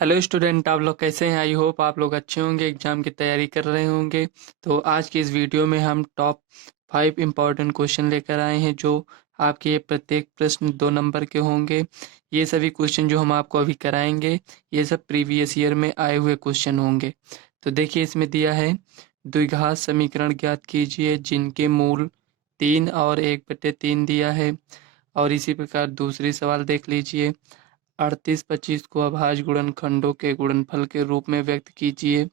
Hello student, आप लोग कैसे हैं? आई होप आप लोग अच्छे होंगे, एग्जाम की तैयारी कर रहे होंगे। तो आज की इस वीडियो में हम टॉप 5 इम्पॉर्टेंट क्वेश्चन लेकर आए हैं, जो आपके प्रत्येक प्रश्न 2 नंबर के होंगे। ये सभी क्वेश्चन जो हम आपको अभी कराएंगे, ये सब प्रीवियस ईयर में आए हुए क्वेश्चन होंगे। तो देखिए, इसमें दिया है द्विघात समीकरण ज्ञात कीजिए जिनके मूल 3 और 1/3 दिया है। और इसी प्रकार दूसरी सवाल देख लीजिए, 38-25 को अभाज्य गुणनखंडों के गुणनफल के रूप में व्यक्त कीजिए।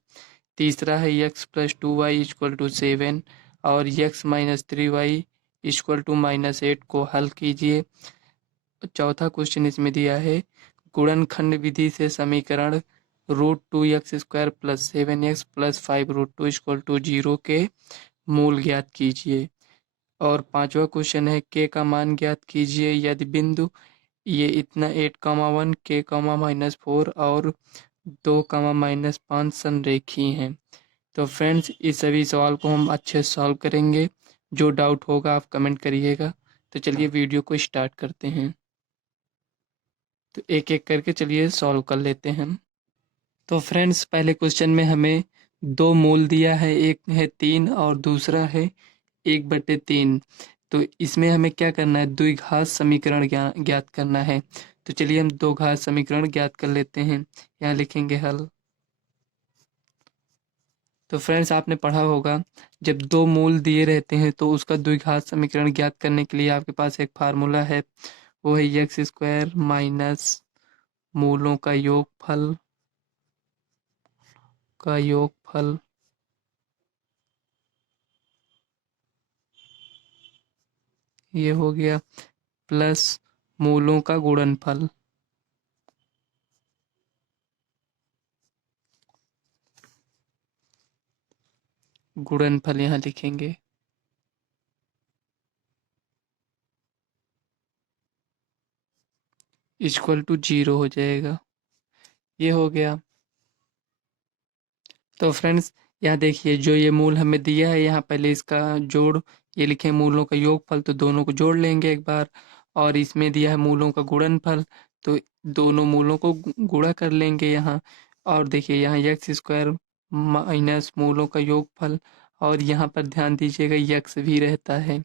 तीसरा है x+2y = 7 और x-3y = -8 को हल कीजिए। चौथा क्वेश्चन इसमें दिया है, गुणनखंड विधि से समीकरण √2x² + 7x + 5√2 = 0 के मूल ज्ञात कीजिए। और पांचवा क्वेश्चन है, k का मान ज्ञात कीजिए यदि बिंदु ये इतना 8, 1, k, -4 और 2, -5 संरेखीय हैं। तो फ्रेंड्स, इस सभी सवाल को हम अच्छे से सॉल्व करेंगे। जो डाउट होगा आप कमेंट करिएगा। तो चलिए वीडियो को स्टार्ट करते हैं। तो एक एक करके चलिए सॉल्व कर लेते हैं हम। तो फ्रेंड्स, पहले क्वेश्चन में हमें दो मूल दिया है, एक है 3 और दूसरा है 1/3। तो इसमें हमें क्या करना है, द्विघात समीकरण ज्ञात करना है। तो चलिए हम दो घात समीकरण ज्ञात कर लेते हैं। यहाँ लिखेंगे हल। तो फ्रेंड्स, आपने पढ़ा होगा, जब दो मूल दिए रहते हैं तो उसका द्विघात समीकरण ज्ञात करने के लिए आपके पास एक फार्मूला है, वो है x² माइनस मूलों का योगफल ये हो गया, प्लस मूलों का गुणनफल। गुणनफल यहाँ लिखेंगे। =0 हो जाएगा। ये हो गया। तो फ्रेंड्स, यहाँ देखिए, जो ये मूल हमें दिया है, यहाँ पहले इसका जोड़, ये लिखे मूलों का योगफल, तो दोनों को जोड़ लेंगे एक बार। और इसमें दिया है मूलों का गुणनफल, तो दोनों मूलों को गुणा कर लेंगे यहाँ। और देखिए, यहाँ x² माइनस मूलों का योगफल, और यहाँ पर ध्यान दीजिएगा यक्स भी रहता है।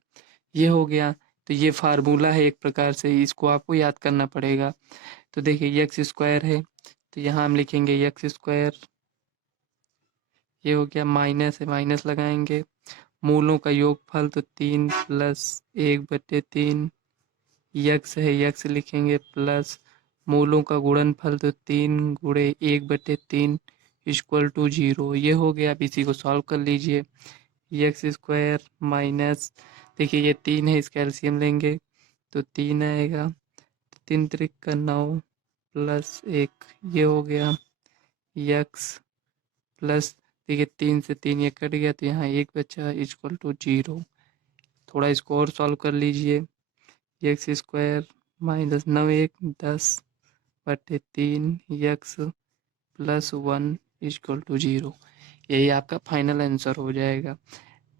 ये हो गया। तो ये फार्मूला है एक प्रकार से, इसको आपको याद करना पड़ेगा। तो देखिए, x² है, तो यहाँ हम लिखेंगे x²। ये हो गया, माइनस है, माइनस लगाएंगे। मूलों का योगफल तो 3 + 1/3, यक्स है, यक्स लिखेंगे, प्लस मूलों का गुणनफल तो 3 × 1/3 = 0। ये हो गया। अब इसी को सॉल्व कर लीजिए। x² माइनस, देखिए ये 3 है, इसका एलसीएम लेंगे तो 3 आएगा, 3 त्रिक का 9 प्लस 1, ये हो गया यक्स, प्लस देखिए 3 से 3 ये कट गया, तो यहाँ 1 बचा = 0। थोड़ा इसको और सॉल्व कर लीजिए। x² minus 9 1 10/3 x plus 1 = 0। यही आपका फाइनल आंसर हो जाएगा।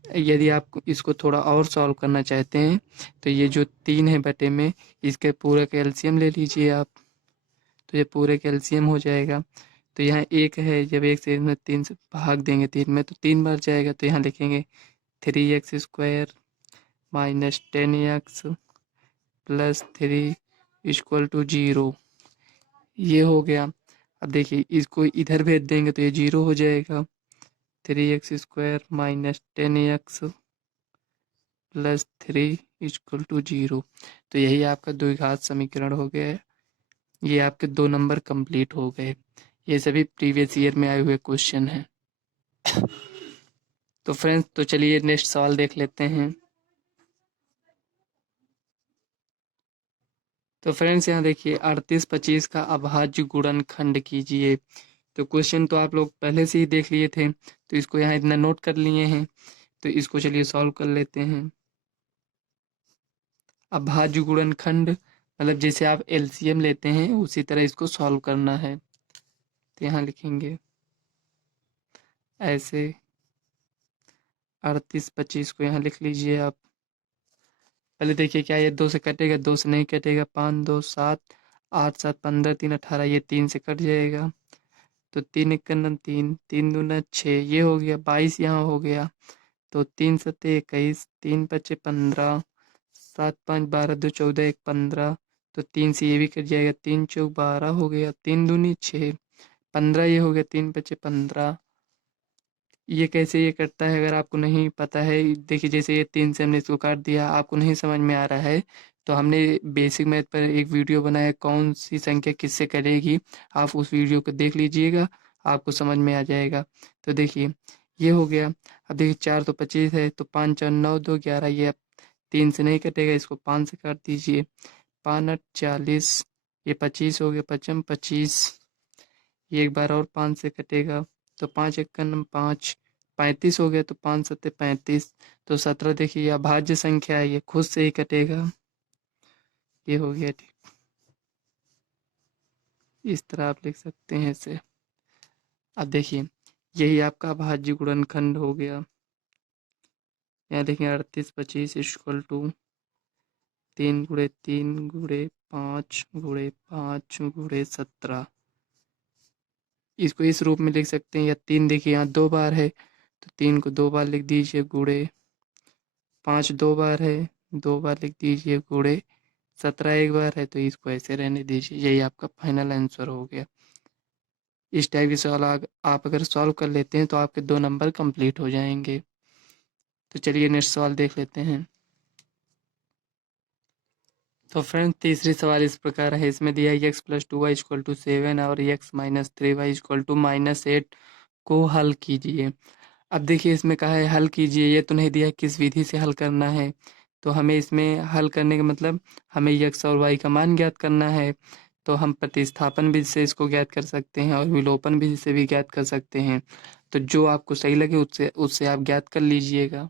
यदि आप इसको थोड़ा और सॉल्व करना चाहते हैं, तो ये जो 3 है बटे में, इसके पूरे का एलसीएम ले लीजिए आप, तो ये पूरे का एलसीएम हो जाएगा। तो यहाँ 1 है, जब 1 से 3 से भाग देंगे 3 में, तो 3 बार जाएगा, तो यहाँ लिखेंगे 3x² माइनस 10x प्लस 3 = 0। ये हो गया। अब देखिए, इसको इधर भेज देंगे तो ये 0 हो जाएगा। 3x² minus 10x plus 3 = 0। तो यही आपका द्विघात समीकरण हो गया है। ये आपके 2 नंबर कंप्लीट हो गए। ये सभी प्रीवियस ईयर में आए हुए क्वेश्चन हैं। तो फ्रेंड्स, तो चलिए नेक्स्ट सवाल देख लेते हैं। तो फ्रेंड्स, यहाँ देखिए, 38-25 का अभाज्य गुणनखंड कीजिए। तो क्वेश्चन तो आप लोग पहले से ही देख लिए थे, तो इसको यहाँ इतना नोट कर लिए हैं। तो इसको चलिए सॉल्व कर लेते हैं। अभाज्य गुणनखंड मतलब जैसे आप एलसीएम लेते हैं, उसी तरह इसको सॉल्व करना है। तो यहाँ लिखेंगे ऐसे, 38-25 को यहाँ लिख लीजिए आप। पहले देखिए, क्या ये 2 से कटेगा? 2 से नहीं कटेगा। 5 2 7, 8 7 15 3 18, ये 3 से कट जाएगा। तो 3 × 3, 3×2 = 6, ये हो गया 22 यहाँ हो गया। तो 3×7 = 21, 3×5 = 15, 7×5 = 12, 2×14 = 15। तो 3 से ये भी कट जाएगा, 3×4 = 12 हो गया, 3×2 = 6, 15 ये हो गया, 3×5 = 15। ये कैसे ये कटता है अगर आपको नहीं पता है, देखिए जैसे ये 3 से हमने इसको काट दिया, आपको नहीं समझ में आ रहा है तो हमने बेसिक मैथ पर एक वीडियो बनाया कौन सी संख्या किससे करेगी, आप उस वीडियो को देख लीजिएगा, आपको समझ में आ जाएगा। तो देखिए ये हो गया। अब देखिए 4 तो 25 है, तो 5 × 4 = 9, 2 = 11, ये अब 3 से नहीं कटेगा, इसको 5 से काट दीजिए। 5×8 = 40, ये 25 हो गया, 5×5 = 25, ये एक बार और 5 से कटेगा, तो 5×1 = 5, 35 हो गया, तो 5×7 = 35। तो 17 देखिए अभाज्य संख्या है, ये खुद से ही कटेगा। ये हो गया ठीक, इस तरह आप लिख सकते हैं इसे। अब देखिए यही आपका अभाज्य गुणनखंड हो गया। यहाँ देखिए 38, 25 = 3×3 × 5 × 5 × 17। इसको इस रूप में लिख सकते हैं, या 3 देखिए यहाँ 2 बार है, तो 3 को 2 बार लिख दीजिए, गुणे 5 2 बार है, 2 बार लिख दीजिए, गुणे 17 एक बार है, तो इसको ऐसे रहने दीजिए। यही आपका फाइनल आंसर हो गया। इस टाइप के सवाल आप अगर सॉल्व कर लेते हैं तो आपके 2 नंबर कंप्लीट हो जाएंगे। तो चलिए नेक्स्ट सवाल देख लेते हैं। तो फ्रेंड तीसरी सवाल इस प्रकार है, इसमें दिया है x+2y = 7 और x-3y = -8 को हल कीजिए। अब देखिए इसमें कहा है हल कीजिए, ये तो नहीं दिया है किस विधि से हल करना है। तो हमें इसमें हल करने का मतलब हमें x और y का मान ज्ञात करना है। तो हम प्रतिस्थापन विधि से इसको ज्ञात कर सकते हैं और विलोपन विधि से भी ज्ञात कर सकते हैं। तो जो आपको सही लगे उससे उससे आप ज्ञात कर लीजिएगा।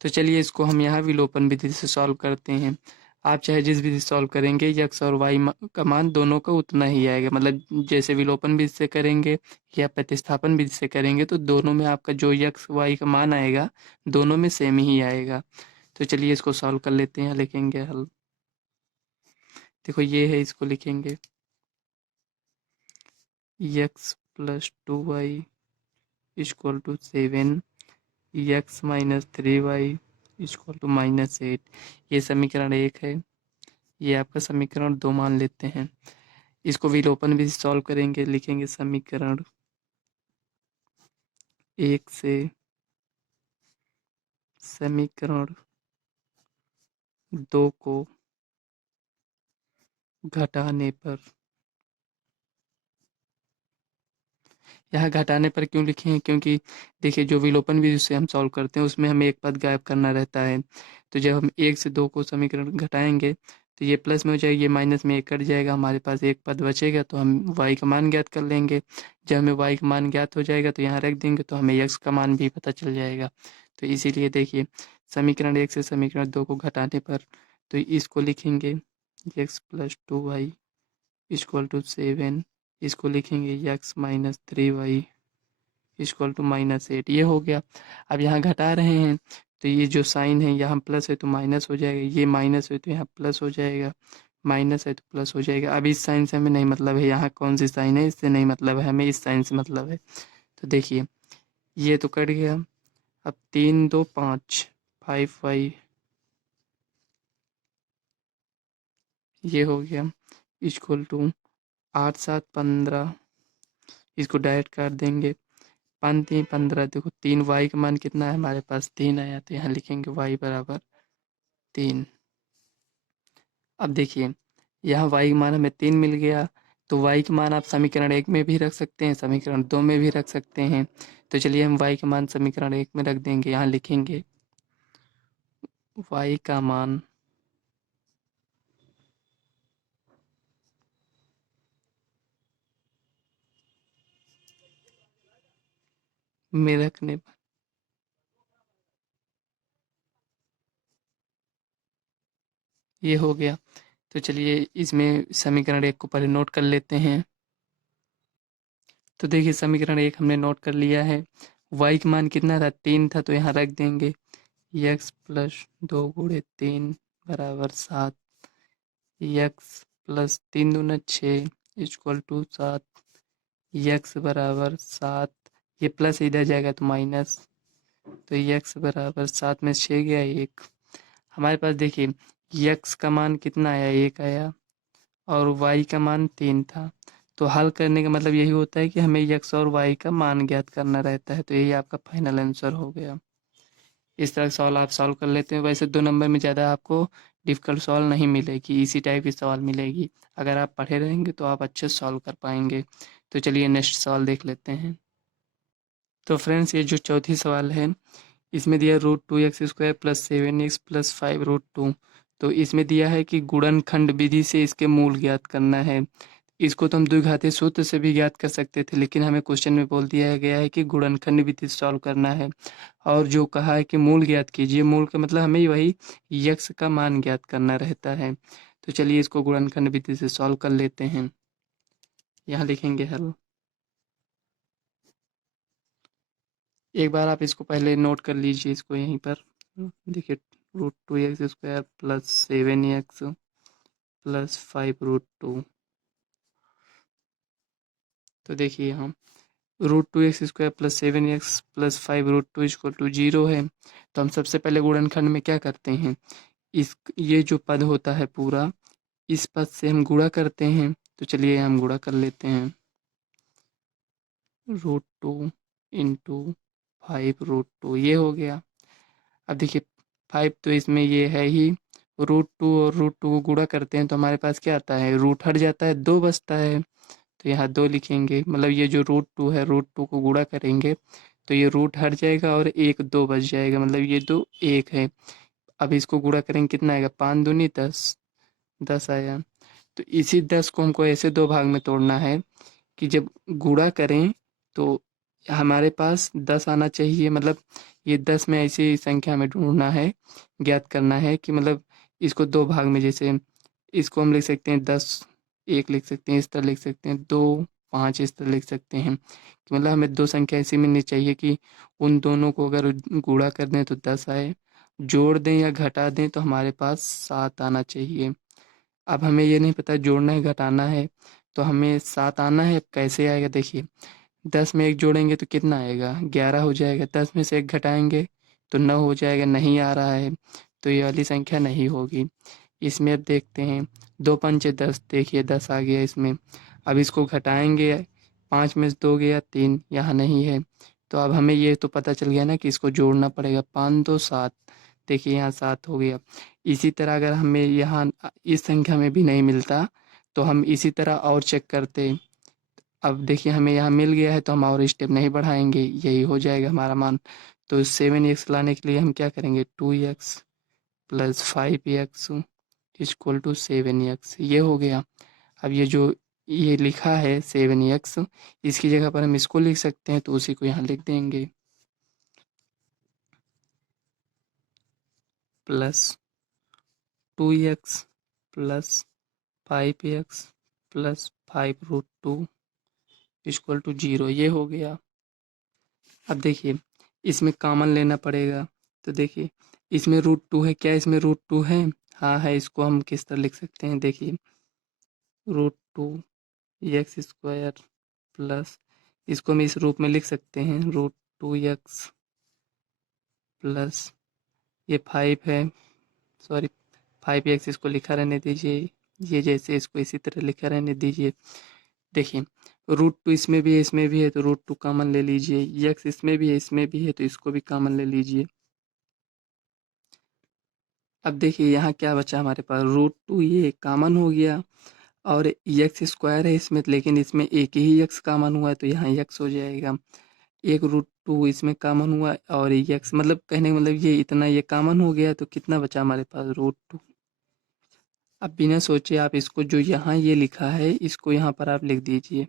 तो चलिए इसको हम यहाँ विलोपन विधि से सॉल्व करते हैं। आप चाहे जिस विधि से सॉल्व करेंगे x और y का मान दोनों का उतना ही आएगा, मतलब जैसे विलोपन विधि से करेंगे या प्रतिस्थापन विधि से करेंगे तो दोनों में आपका जो x y का मान आएगा दोनों में सेम ही आएगा। तो चलिए इसको सॉल्व कर लेते हैं, लिखेंगे हल। देखो ये है, इसको लिखेंगे x+2y = 7, x-3y = -8। ये समीकरण 1 है, ये आपका समीकरण 2 मान लेते हैं। इसको विलोपन भी सॉल्व करेंगे, लिखेंगे समीकरण 1 से समीकरण 2 को घटाने पर, यहाँ घटाने पर क्यों लिखे हैं, क्योंकि देखिए जो विलोपन विधि से हम सॉल्व करते हैं उसमें हमें एक पद गायब करना रहता है। तो जब हम 1 से 2 को समीकरण घटाएंगे तो ये प्लस में हो जाएगी, ये माइनस में 1 कट जाएगा, हमारे पास एक पद बचेगा, तो हम y का मान ज्ञात कर लेंगे। जब हमें y का मान ज्ञात हो जाएगा तो यहाँ रख देंगे, तो हमें x का मान भी पता चल जाएगा। तो इसीलिए देखिए समीकरण 1 से समीकरण 2 को घटाने पर, तो इसको लिखेंगे x+2y = 7, इसको लिखेंगे x-3y = -8। ये हो गया। अब यहाँ घटा रहे हैं तो ये जो साइन है यहाँ प्लस है तो माइनस हो जाएगा, ये माइनस है तो यहाँ प्लस हो जाएगा, माइनस है तो प्लस हो जाएगा। अब इस साइन से हमें नहीं मतलब है, यहाँ कौन सी साइन है इससे नहीं मतलब है, हमें इस साइन से मतलब है। तो देखिए ये तो कट गया। अब 3 2 5 5y, ये हो गया = 8 7 15, इसको डायरेक्ट काट देंगे। 5 3 15, देखो 3 y का मान कितना है हमारे पास 3 आया, तो यहाँ लिखेंगे y = 3। अब देखिए यहाँ y का मान हमें 3 मिल गया, तो y का मान आप समीकरण 1 में भी रख सकते हैं, समीकरण 2 में भी रख सकते हैं। तो चलिए हम y का मान समीकरण 1 में रख देंगे, यहाँ लिखेंगे y का मान में रखने पर, ये हो गया। तो चलिए इसमें समीकरण 1 को पहले नोट कर लेते हैं। तो देखिए समीकरण 1 हमने नोट कर लिया है। y का मान कितना था 3 था, तो यहाँ रख देंगे x+2 × 3 = 7, x + 3 × 6 = 7, यक्स बराबर 7, ये प्लस इधर जाएगा तो माइनस, तो यक्स बराबर 7 में 6 गया 1। हमारे पास देखिए यक्स का मान कितना आया, 1 आया, और वाई का मान 3 था। तो हल करने का मतलब यही होता है कि हमें यक्स और वाई का मान ज्ञात करना रहता है। तो यही आपका फाइनल आंसर हो गया। इस तरह सवाल आप सॉल्व कर लेते हैं। वैसे 2 नंबर में ज़्यादा आपको डिफ़िकल्ट सवाल नहीं मिलेगी, इसी टाइप की सवाल मिलेगी। अगर आप पढ़े रहेंगे तो आप अच्छे से सॉल्व कर पाएंगे। तो चलिए नेक्स्ट सवाल देख लेते हैं। तो फ्रेंड्स ये जो चौथी सवाल है, इसमें दिया √2x² + 7x + 5√2। तो इसमें दिया है कि गुणनखंड विधि से इसके मूल ज्ञात करना है। इसको तो हम द्विघाती सूत्र से भी ज्ञात कर सकते थे, लेकिन हमें क्वेश्चन में बोल दिया गया है कि गुणनखंड विधि से सॉल्व करना है। और जो कहा है कि मूल ज्ञात कीजिए, मूल का मतलब हमें वही यक्स का मान ज्ञात करना रहता है। तो चलिए इसको गुणनखंड विधि से सॉल्व कर लेते हैं। यहाँ लिखेंगे हल। एक बार आप इसको पहले नोट कर लीजिए, इसको यहीं पर देखिए, √2x² + 7x + 5√2। तो देखिए यहाँ √2x² + 7x + 5√2 = 0 है। तो हम सबसे पहले गुणनखंड में क्या करते हैं, इस ये जो पद होता है पूरा, इस पद से हम गुणा करते हैं। तो चलिए हम गुणा कर लेते हैं। √2 × 5√2 ये हो गया। अब देखिए 5 तो इसमें ये है ही, √2 और √2 को गुणा करते हैं तो हमारे पास क्या आता है, रूट हट जाता है, 2 बचता है। तो यहाँ 2 लिखेंगे, मतलब ये जो √2 है, √2 को गुणा करेंगे तो ये रूट हट जाएगा और 1 2 बच जाएगा, मतलब ये 2 1 है। अब इसको गुणा करेंगे कितना आएगा, 5 दूनी 10, 10 आया। तो इसी 10 को हमको ऐसे 2 भाग में तोड़ना है कि जब गुणा करें तो हमारे पास 10 आना चाहिए। मतलब ये 10 में ऐसी संख्या में ढूंढना है, ज्ञात करना है कि मतलब इसको 2 भाग में, जैसे इसको हम लिख सकते हैं 10 1 लिख सकते हैं, इस तरह लिख सकते हैं 2 5 इस तरह लिख सकते हैं कि मतलब हमें 2 संख्या ऐसी मिलनी चाहिए कि उन दोनों को अगर गुणा कर दें तो 10 आए, जोड़ दें या घटा दें तो हमारे पास 7 आना चाहिए। अब हमें ये नहीं पता जोड़ना है घटाना है, तो हमें 7 आना है। अब कैसे आएगा देखिए, 10 में 1 जोड़ेंगे तो कितना आएगा, 11 हो जाएगा। 10 में से 1 घटाएंगे तो 9 हो जाएगा, नहीं आ रहा है, तो ये वाली संख्या नहीं होगी। इसमें अब देखते हैं, 2 पंचे 10, देखिए 10 आ गया इसमें। अब इसको घटाएंगे, 5 में से 2 गया 3, यहाँ नहीं है। तो अब हमें ये तो पता चल गया ना कि इसको जोड़ना पड़ेगा, 5 2 7, देखिए यहाँ 7 हो गया। इसी तरह अगर हमें यहाँ इस संख्या में भी नहीं मिलता तो हम इसी तरह और चेक करते। अब देखिए हमें यहाँ मिल गया है तो हम और स्टेप नहीं बढ़ाएंगे, यही हो जाएगा हमारा मान। तो 7x लाने के लिए हम क्या करेंगे, 2x + 5x = 7x, ये हो गया। अब ये जो ये लिखा है 7x, इसकी जगह पर हम इसको लिख सकते हैं, तो उसी को यहाँ लिख देंगे, +2x + 5x + 5√2 = 0, ये हो गया। अब देखिए इसमें कॉमन लेना पड़ेगा। तो देखिए इसमें √2 है, क्या इसमें √2 है, हाँ है। इसको हम किस तरह लिख सकते हैं, देखिए √2x² प्लस, इसको हम इस रूप में लिख सकते हैं, √2x प्लस ये 5 है, सॉरी 5x, इसको लिखा रहने दीजिए, ये जैसे इसको इसी तरह लिखा रहने दीजिए। देखिए √2 इसमें भी है, इसमें भी है, तो √2 कॉमन ले लीजिए। यक्स इसमें भी है, इसमें भी है, तो इसको भी कॉमन ले लीजिए। अब देखिए यहाँ क्या बचा हमारे पास, √2 ये कॉमन हो गया, और x² है इसमें, लेकिन इसमें एक ही x कॉमन हुआ है तो यहाँ x हो जाएगा। एक √2 इसमें कॉमन हुआ और x, मतलब कहने का मतलब ये इतना ये कॉमन हो गया, तो कितना बचा हमारे पास, √2। अब बिना सोचे आप इसको जो यहाँ ये लिखा है इसको यहाँ पर आप लिख दीजिए।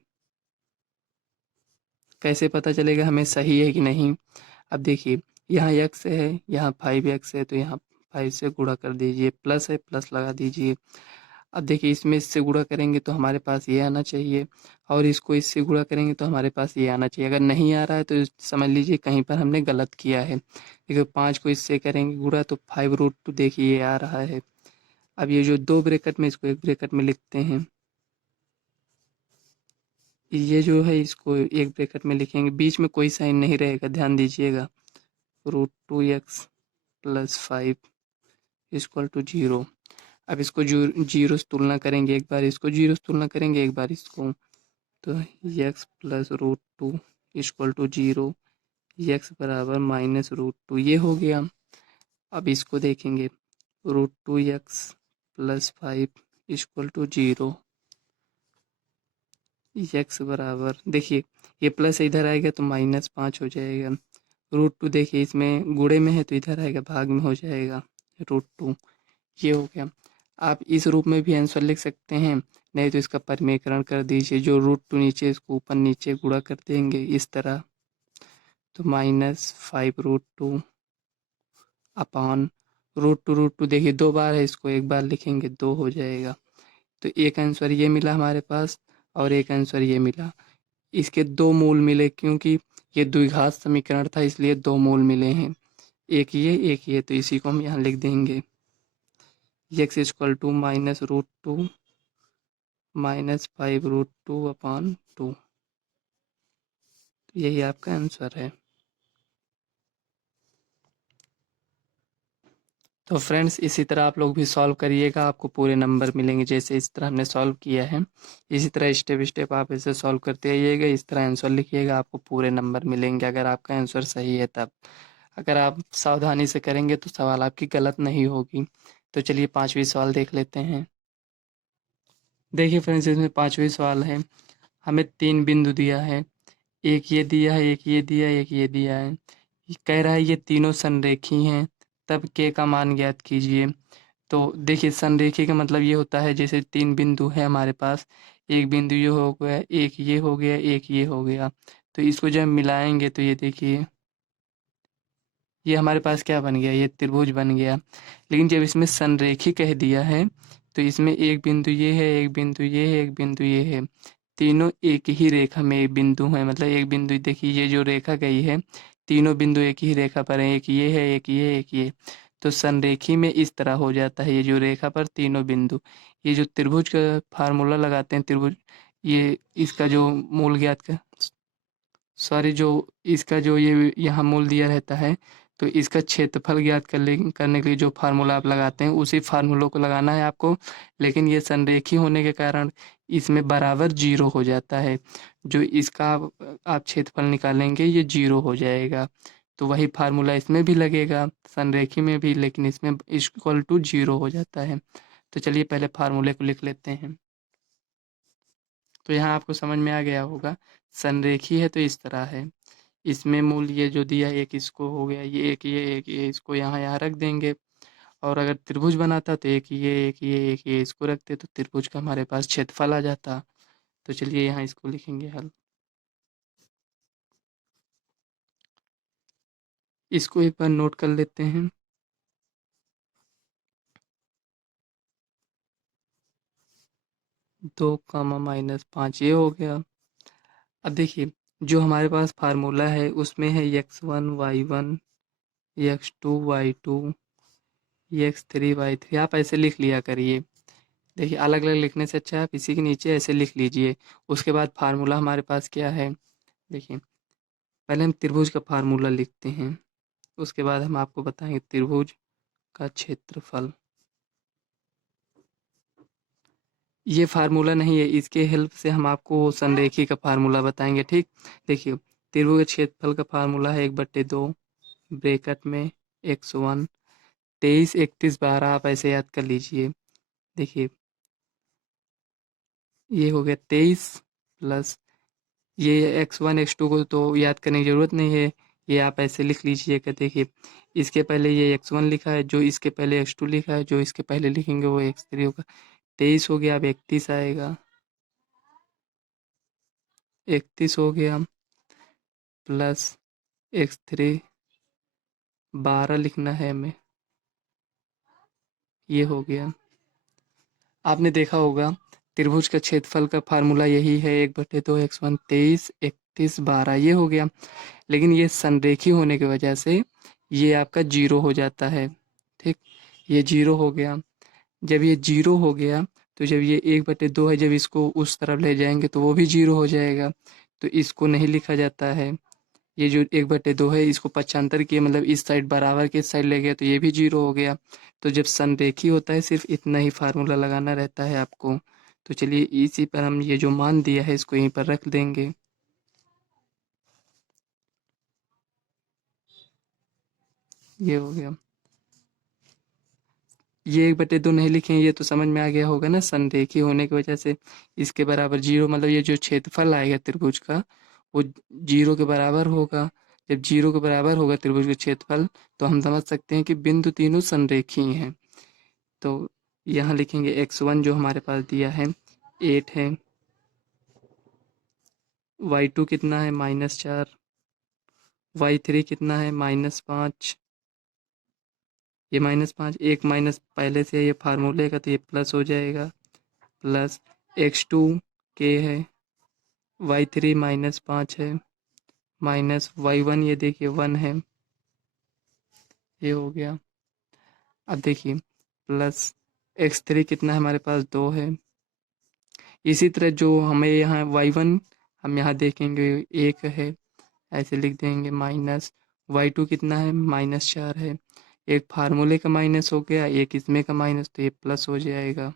कैसे पता चलेगा हमें सही है कि नहीं, अब देखिए यहाँ x है, यहाँ 5x है, तो यहाँ 5 से गुणा कर दीजिए, प्लस है प्लस लगा दीजिए। अब देखिए इसमें इससे गुणा करेंगे तो हमारे पास ये आना चाहिए, और इसको इससे गुणा करेंगे तो हमारे पास ये आना चाहिए। अगर नहीं आ रहा है तो समझ लीजिए कहीं पर हमने गलत किया है। देखिए 5 को इससे करेंगे गुणा तो 5√2, देखिए ये आ रहा है। अब ये जो 2 ब्रैकेट में, इसको एक ब्रैकेट में लिखते हैं, ये जो है इसको एक ब्रैकेट में लिखेंगे, बीच में कोई साइन नहीं रहेगा, ध्यान दीजिएगा। √2x + 5 = 0। अब इसको जीरो से तुलना करेंगे, एक बार इसको जीरो से तुलना करेंगे, एक बार इसको। तो x + √2 = 0, x बराबर -√2, ये हो गया। अब इसको देखेंगे, √2x + 5 = 0, x बराबर, देखिए ये प्लस इधर आएगा तो -5 हो जाएगा। √2 देखिए इसमें गुणे में है तो इधर आएगा, भाग में हो जाएगा √2, ये हो गया। आप इस रूप में भी आंसर लिख सकते हैं, नहीं तो इसका परिमेयकरण कर दीजिए, जो √2 नीचे इसको ऊपर नीचे गुणा कर देंगे इस तरह, तो -5√2 अपान √2 देखिए 2 बार है, इसको एक बार लिखेंगे 2 हो जाएगा। तो एक आंसर ये मिला हमारे पास और एक आंसर ये मिला। इसके 2 मूल मिले, क्योंकि ये द्विघात समीकरण था इसलिए 2 मूल मिले हैं, एक ये, तो इसी को हम यहाँ लिख देंगे, x = -√2 -5√2/2, यही आपका आंसर है। तो फ्रेंड्स इसी तरह आप लोग भी सॉल्व करिएगा, आपको पूरे नंबर मिलेंगे। जैसे इस तरह हमने सॉल्व किया है, इसी तरह स्टेप स्टेप आप इसे सॉल्व करते आइएगा, इस तरह आंसर लिखिएगा, आपको पूरे नंबर मिलेंगे अगर आपका आंसर सही है तब। अगर आप सावधानी से करेंगे तो सवाल आपकी गलत नहीं होगी। तो चलिए 5वीं सवाल देख लेते हैं। देखिए फ्रेंड्स इसमें 5वीं सवाल है, हमें 3 बिंदु दिया है, एक ये दिया है, एक ये दिया है, एक ये दिया है। ये कह रहा है ये तीनों संरेखी हैं, तब के का मान ज्ञात कीजिए। तो देखिए संरेखी का मतलब ये होता है, जैसे 3 बिंदु है हमारे पास, एक बिंदु ये हो गया, एक ये हो गया, एक ये हो गया, तो इसको जब मिलाएंगे तो ये देखिए ये हमारे पास क्या बन गया, ये त्रिभुज बन गया। लेकिन जब इसमें संरेखी कह दिया है तो इसमें एक बिंदु ये है, एक बिंदु ये है, एक बिंदु ये है, तीनों एक ही रेखा में एक बिंदु है, मतलब एक बिंदु देखिए ये जो रेखा गई है, तीनों बिंदु एक ही रेखा पर है, एक ये है, एक ये, एक ये। तो संरेखी में इस तरह हो जाता है, ये जो रेखा पर तीनों बिंदु, ये जो त्रिभुज का फार्मूला लगाते हैं त्रिभुज, ये इसका जो मूल ज्ञात का, सॉरी, जो इसका जो ये यहाँ मूल दिया रहता है, तो इसका क्षेत्रफल ज्ञात करने के लिए जो फार्मूला आप लगाते हैं उसी फार्मूलों को लगाना है आपको। लेकिन ये संरेखी होने के कारण इसमें बराबर 0 हो जाता है, जो इसका आप क्षेत्रफल निकालेंगे ये 0 हो जाएगा। तो वही फार्मूला इसमें भी लगेगा, संरेखी में भी, लेकिन इसमें =0 हो जाता है। तो चलिए पहले फार्मूले को लिख लेते हैं। तो यहाँ आपको समझ में आ गया होगा, संरेखी है तो इस तरह है, इसमें मूल ये जो दिया है, एक इसको हो गया, ये एक ये, एक ये, इसको यहाँ यहाँ रख देंगे। और अगर त्रिभुज बनाता तो एक ये, एक ये, एक ये, इसको रखते तो त्रिभुज का हमारे पास क्षेत्रफल आ जाता। तो चलिए यहाँ इसको लिखेंगे हल। इसको एक बार नोट कर लेते हैं। 2, -5 ये हो गया। अब देखिए जो हमारे पास फार्मूला है उसमें है x1 y1 x2 y2 x3 y3, आप ऐसे लिख लिया करिए। देखिए अलग अलग लिखने से अच्छा है आप इसी के नीचे ऐसे लिख लीजिए। उसके बाद फार्मूला हमारे पास क्या है, देखिए पहले हम त्रिभुज का फार्मूला लिखते हैं, उसके बाद हम आपको बताएंगे त्रिभुज का क्षेत्रफल। ये फार्मूला नहीं है, इसके हेल्प से हम आपको संरेखी का फार्मूला बताएंगे, ठीक। देखिए त्रिभुज के क्षेत्रफल का फार्मूला है 1/2 ब्रैकेट में x1, 23 31 12, आप ऐसे याद कर लीजिए। देखिए ये हो गया 23 प्लस ये x1 x2 को तो याद करने की ज़रूरत नहीं है, ये आप ऐसे लिख लीजिएगा। देखिए इसके पहले ये x1 लिखा है, जो इसके पहले x2 लिखा है, जो इसके पहले लिखेंगे वो x3 होगा। 23 हो गया, अब 31 आएगा, 31 हो गया प्लस x3, 12 लिखना है हमें, ये हो गया। आपने देखा होगा त्रिभुज का क्षेत्रफल का फार्मूला यही है, 1/2 x1, 23 31 12, ये हो गया। लेकिन ये संरेखी होने की वजह से ये आपका 0 हो जाता है, ठीक। ये 0 हो गया, जब ये 0 हो गया तो जब ये 1/2 है, जब इसको उस तरफ ले जाएंगे तो वो भी 0 हो जाएगा, तो इसको नहीं लिखा जाता है। ये जो 1/2 है इसको पक्षांतर किए, मतलब इस साइड बराबर के इस साइड ले गया तो ये भी 0 हो गया। तो जब संरेखी होता है सिर्फ इतना ही फार्मूला लगाना रहता है आपको। तो चलिए इसी पर हम ये जो मान दिया है इसको यहीं पर रख देंगे। ये हो गया। ये 1/2 नहीं लिखे, ये तो समझ में आ गया होगा ना, संरेखी होने की वजह से इसके बराबर 0, मतलब ये जो क्षेत्रफल आएगा त्रिभुज का वो 0 के बराबर होगा। जब 0 के बराबर होगा त्रिभुज का क्षेत्रफल तो हम समझ सकते हैं कि बिंदु तीनों संरेखी हैं। तो यहाँ लिखेंगे x1 जो हमारे पास दिया है 8 है, y2 कितना है -4, y3 कितना है -5, ये -5, एक माइनस पहले से है ये फार्मूले का तो ये प्लस हो जाएगा, प्लस x2 k है, y3 -5 है, माइनस y1 ये देखिए 1 है, ये हो गया। अब देखिए प्लस x3 कितना है हमारे पास 2 है। इसी तरह जो हमें यहाँ y1 हम यहाँ देखेंगे 1 है, ऐसे लिख देंगे, माइनस y2 कितना है -4 है, एक फार्मूले का माइनस हो गया, एक इसमें का माइनस, तो ये प्लस हो जाएगा।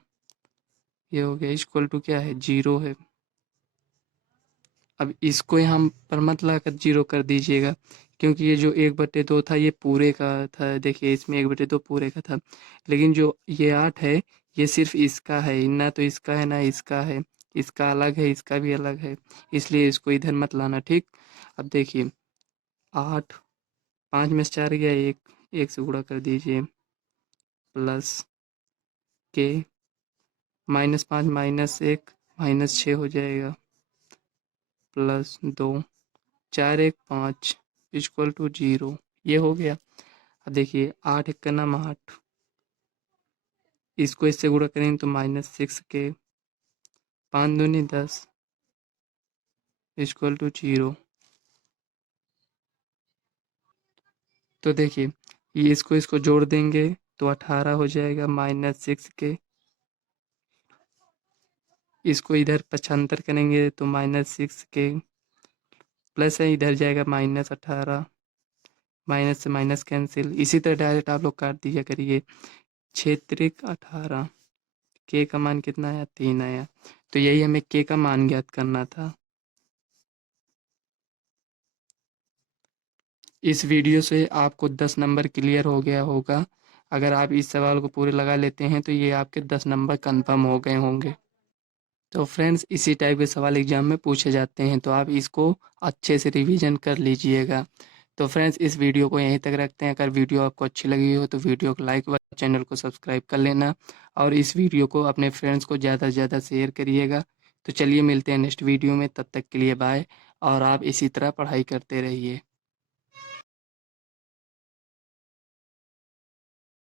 ये हो गया, इक्वल टू क्या है 0 है। अब इसको यहाँ पर मत लाकर 0 कर दीजिएगा, क्योंकि ये जो 1/2 था ये पूरे का था, देखिए इसमें 1/2 पूरे का था, लेकिन जो ये 8 है ये सिर्फ इसका है, ना तो इसका है ना इसका है, इसका अलग है इसका भी अलग है, इसलिए इसको इधर मत लाना, ठीक। अब देखिए 8, 5 में से 4 गया, एक से गुणा कर दीजिए, प्लस के -5 -1 -6 हो जाएगा, प्लस 2, 4 1 5 इक्वल टू 0। ये हो गया। अब देखिए 8 1 का नाम 8, इसको इससे गुणा करेंगे तो -6 के, 5 दूनी 10 इक्वल टू 0। तो देखिए ये इसको जोड़ देंगे तो 18 हो जाएगा, -6 के, इसको इधर पक्षांतर करेंगे तो -6 के, प्लस है इधर जाएगा -18, माइनस से माइनस कैंसिल, इसी तरह डायरेक्ट आप लोग काट दिया करिए। क्षेत्रिक 18, के का मान कितना आया 3 आया, तो यही हमें के का मान ज्ञात करना था। इस वीडियो से आपको 10 नंबर क्लियर हो गया होगा। अगर आप इस सवाल को पूरे लगा लेते हैं तो ये आपके 10 नंबर कंफर्म हो गए होंगे। तो फ्रेंड्स इसी टाइप के सवाल एग्जाम में पूछे जाते हैं, तो आप इसको अच्छे से रिवीजन कर लीजिएगा। तो फ्रेंड्स इस वीडियो को यहीं तक रखते हैं। अगर वीडियो आपको अच्छी लगी हो तो वीडियो को लाइक व चैनल को सब्सक्राइब कर लेना, और इस वीडियो को अपने फ्रेंड्स को ज़्यादा से ज़्यादा शेयर करिएगा। तो चलिए मिलते हैं नेक्स्ट वीडियो में, तब तक के लिए बाय, और आप इसी तरह पढ़ाई करते रहिए।